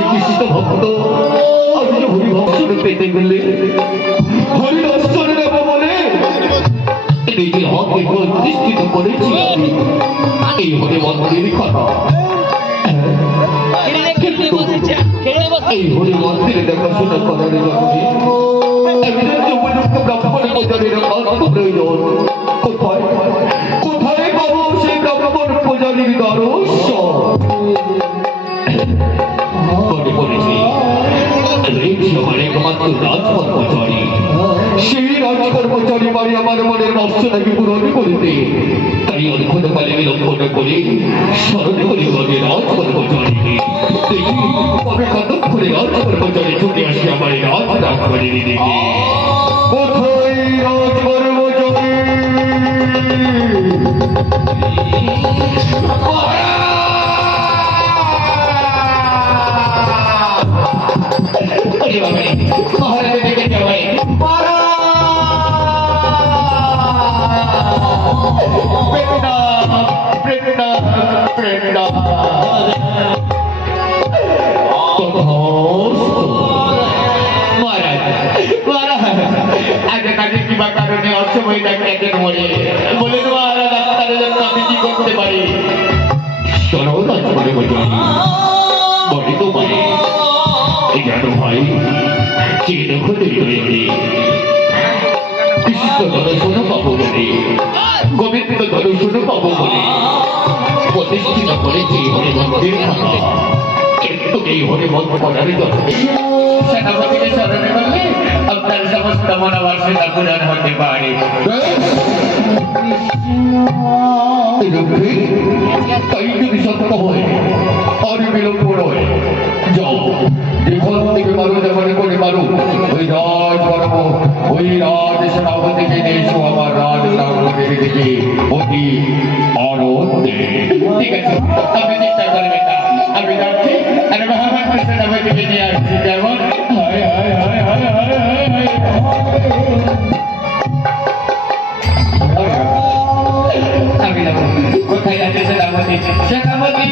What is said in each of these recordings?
যে কৃষ্ণ ভক্ত আমি যে হরি ভক্ত পেতে গেলে হরি দর্শনে নেব বলে নিজের হাতে প্রতিষ্ঠিত করেছি আমি এই হরি মন্দিরের কথা। এই হরি মন্দিরে দেখাশোনা করার জন্য একজন উপযুক্ত ব্রাহ্মণ পূজারীর অর্থ প্রয়োজন। কোথায় কোথায় পাবো সেই ব্রাহ্মণ পূজারীর দর্শন? মনে পড়েছি আমার একমাত্র রাজকর্মচারী, সেই রাজকর্মচারী বাড়ি আমার মনের বাসনাকে পূরণ করিতে, তাই অল্পকালে বিলম্বন করে স্মরণ করি আমাদের রাজকর্মচারীকে। কবে কতক্ষণে রাজকর্মচারী ছুটে আসে আমার রাজ রাজবাড়ির দিকে। কোথায় রাজকর্মচারী? গোবিন্দ দর্শন পাবো বলে প্রতিষ্ঠিত করেছে হরি মন্দির কথা, কিন্তু এই হরি মন্দির করার জন্য সেনাপতিকে স্মরণ করলে আপনার সমস্ত মনোবাসনা পূরণ হতে পারে। তাই যদি সত্য হয় আর বিলম্ব নয়, যাও যেখান থেকে মারো যেমন করে মারো ওই রাজ পর্ব ওই রাজ সেনাপতিকে এসো আমার রাজ রাজের দিকে অতি আনন্দে। ঠিক আছে, আপনি চিন্তা করবেন না, আমি যাচ্ছি আর মহামান সেনাপতিকে নিয়ে আসছি। যেমন আমি যাবো কোথায় যাচ্ছে সেনাপতি? সেনাপতি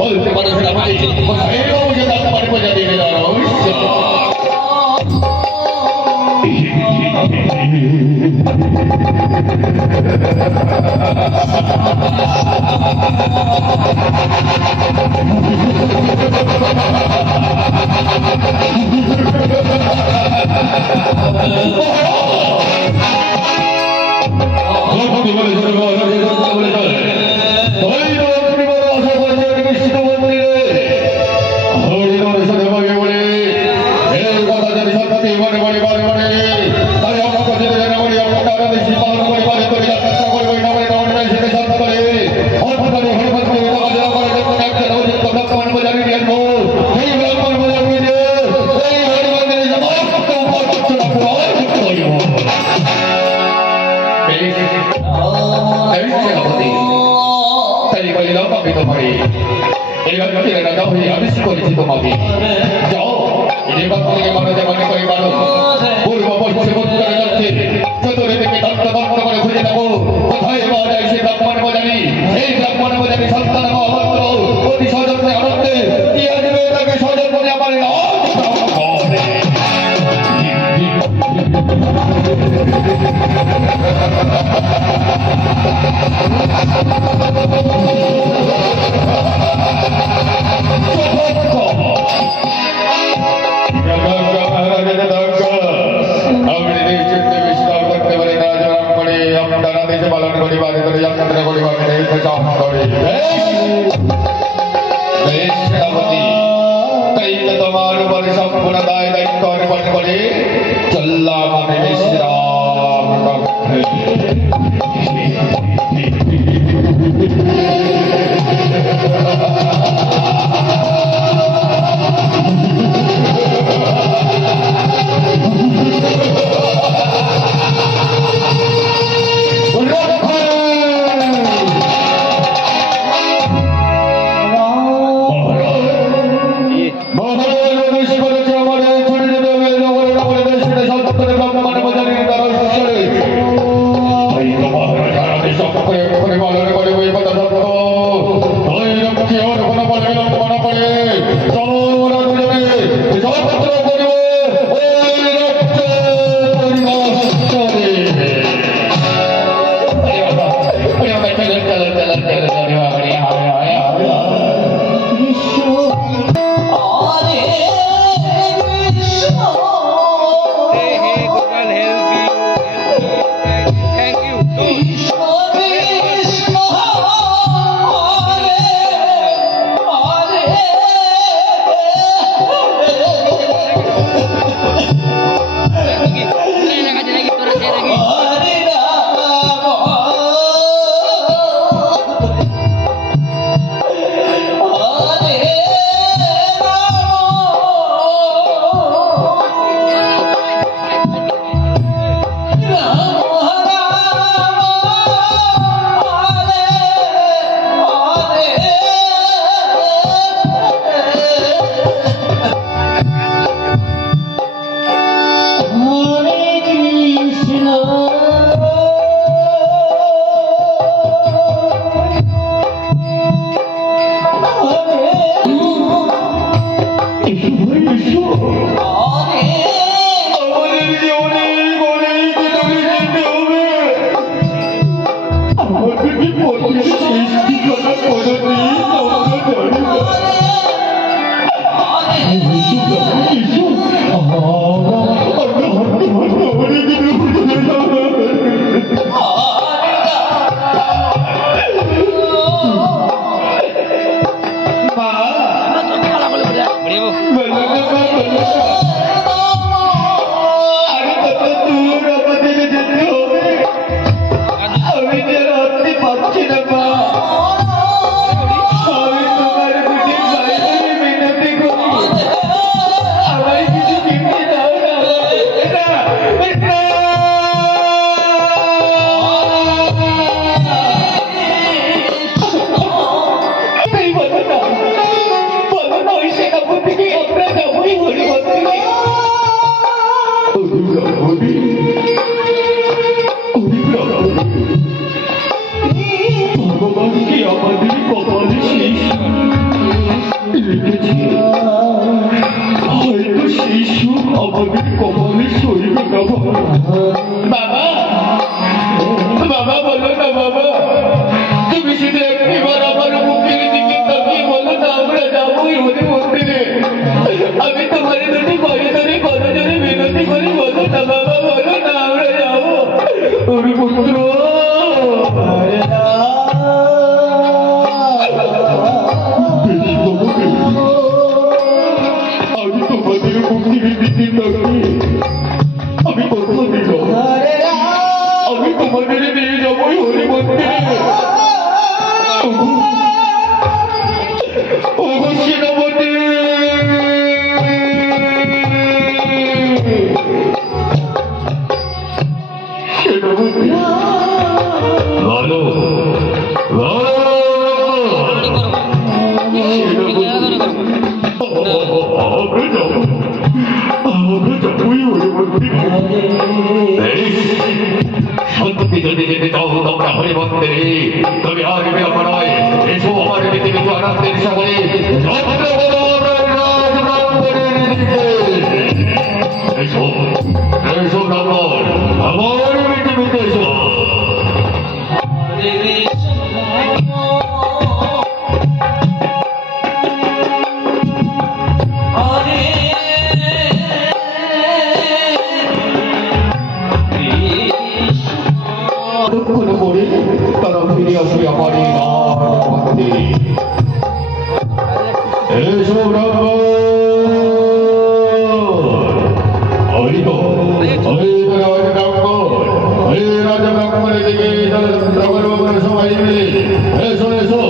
বলতে পারো আবিষ্কার করেছি তোমাকে। যাও এবার থেকে মনে করে মানো পূর্ব পশ্চিম উত্তরে যাচ্ছে চতুর্দিকে দত্ত দত্ত করে খুঁজে দেখো কোথায় পাওয়া যায় সে ব্রাহ্মণ বাজারি। এই ব্রাহ্মণ বাজারি সন্তান অভদ্র অতি সযত্নে আনন্দে কি আসবে তাকে সযত্নে আমার ওরে পুত্র আমি তোমাদের মুক্তির দিতে থাকি আমি কথা দিল আমি তোমাদের নিয়ে যাবোই হরি মন্দিরে ওগো সেনাপতি সেনাপতি লালু সত্যি যদি যেতে চাও তোমরা হরি মন্দিরে তবে আর বিলম্ব নয় এসো আমার পৃথিবীতে আনন্দের সাগরে এসো এসো ব্রাহ্মণ আমার পৃথিবীতে এসো তারা ফিরে আসবে আমার এই মন্দিরে এসো ব্রাহ্মণ রাজা ব্রাহ্মণের দিকে সবাই মিলে এসো এসো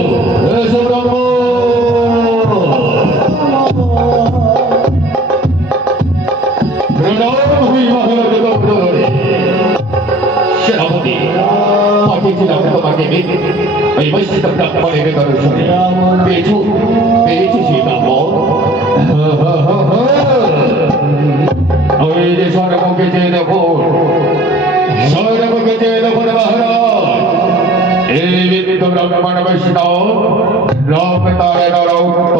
এসো ব্রাহ্মণ সেনাপতি পাঠিয়েছিলাম তোমাকে ওই বৈশ্বিক ব্রাহ্মণের দর্শনে পেয়েছো পেয়েছি সেই ব্রাহ্মণ ওই যে স্বর্ণমুখে চেয়ে দেখো স্বর্ণমুখে চেয়ে দেখো মহারাজ এই বৃদ্ধ ব্রাহ্মণ বৈষ্ণব লোক তারে নরক্ত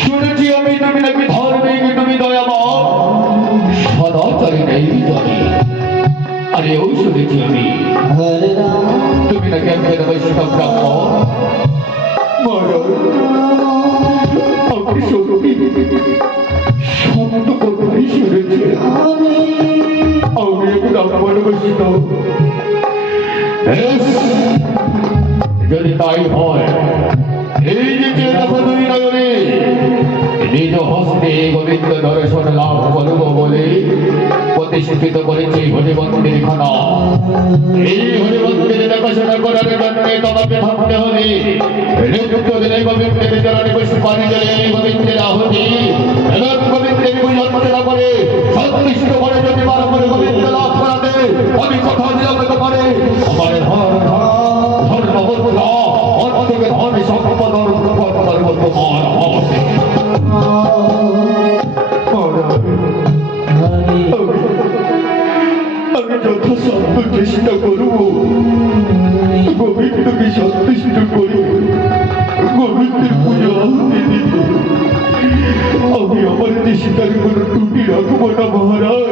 শুনেছি আমি তুমি নাকি ধর্মিক তুমি দয়াময় সদাচারী নেই জানি আরে ওই শুনেছি আমি তুমি নাকি একেবারে বৈষ্ণব ব্রাহ্মণ আমি সত্যি সত্য কথাই শুনেছি আমি এক ব্রাহ্মণ বৈষ্ণব যদি তাই হয় এই যে দেখো দুই নগরে নিজ হস্তে গোবিন্দ দর্শন লাভ করব বলে প্রতিষ্ঠিত করেছি হরি মন্দির খানা এই হরি মন্দিরে দেখাশোনা করার জন্য তোমাকে থাকতে হবে নিযুক্ত দিনে গোবিন্দের চরণে পুষ্পানি জলে গোবিন্দের আহুতি এবং গোবিন্দের পূজা অর্চনা করে সন্তুষ্ট করে যদি বার করে গোবিন্দ লাভ করাতে আমি কথা দিলাম করে আমার ধর্ম বন্ধুরা অর্থকে ধর্ম সম্পদ আমি যথাসাধ্য চেষ্টা করব গোবিন্দকে সন্তুষ্ট করি গোবিন্দের পূজা দিতে আমি আমার চেষ্টার কোনো ত্রুটি রাখবো না মহারাজ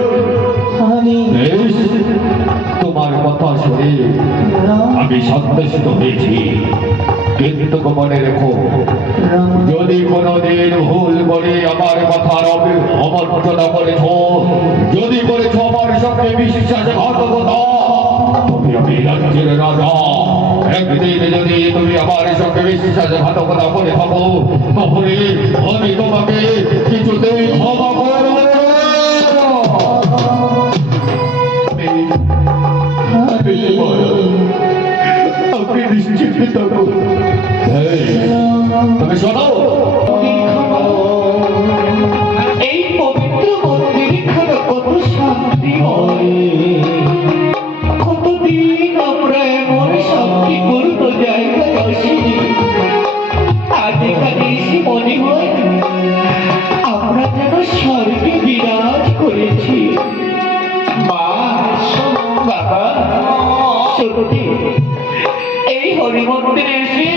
তোমার কথা শুনে আমি সন্তুষ্ট হয়েছি কিন্তু মনে রেখো যদি কোনদিন ভুল করে আমার কথার অবর্জনা করেছ যদি করেছ আমার সঙ্গে বিশ্বাসঘাতকতা তবে আমি রাজ্যের রাজা একদিন যদি তুমি আমার সঙ্গে বিশ্বাসঘাতকতা করে থাকো তাহলে আমি তোমাকে কিছুতেই ক্ষমা করব আপনি নিশ্চিত থাকো তুমি শোনো এই পবিত্র মন্দির কত শান্তিময় কতদিন আমরা এমন শান্তিপূর্ণ জায়গায় আসিনি আজ এখানে এসে মনে হয় আমরা যেন স্বর্গে বিরাজ করেছি বাবা সত্যি এই হরি মন্দিরে এসে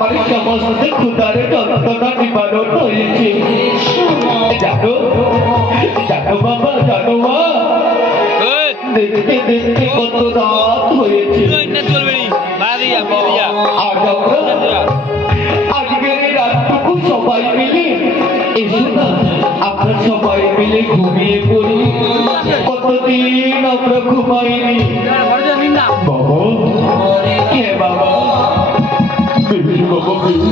আমার সমস্ত ক্ষুধার যন্ত্রণা নিবারণ হয়েছে। জানো জানো বাবা, জানো মা, দেখতে দেখতে কত রাত হয়েছে। আজ আমরা আজকের এই রাতটুকু সবাই মিলে এসো না, আমরা সবাই মিলে ঘুমিয়ে পড়ি। কতদিন আমরা ঘুমাইনি বাবা। কে বাবা? বেবি বাবা, বেবি।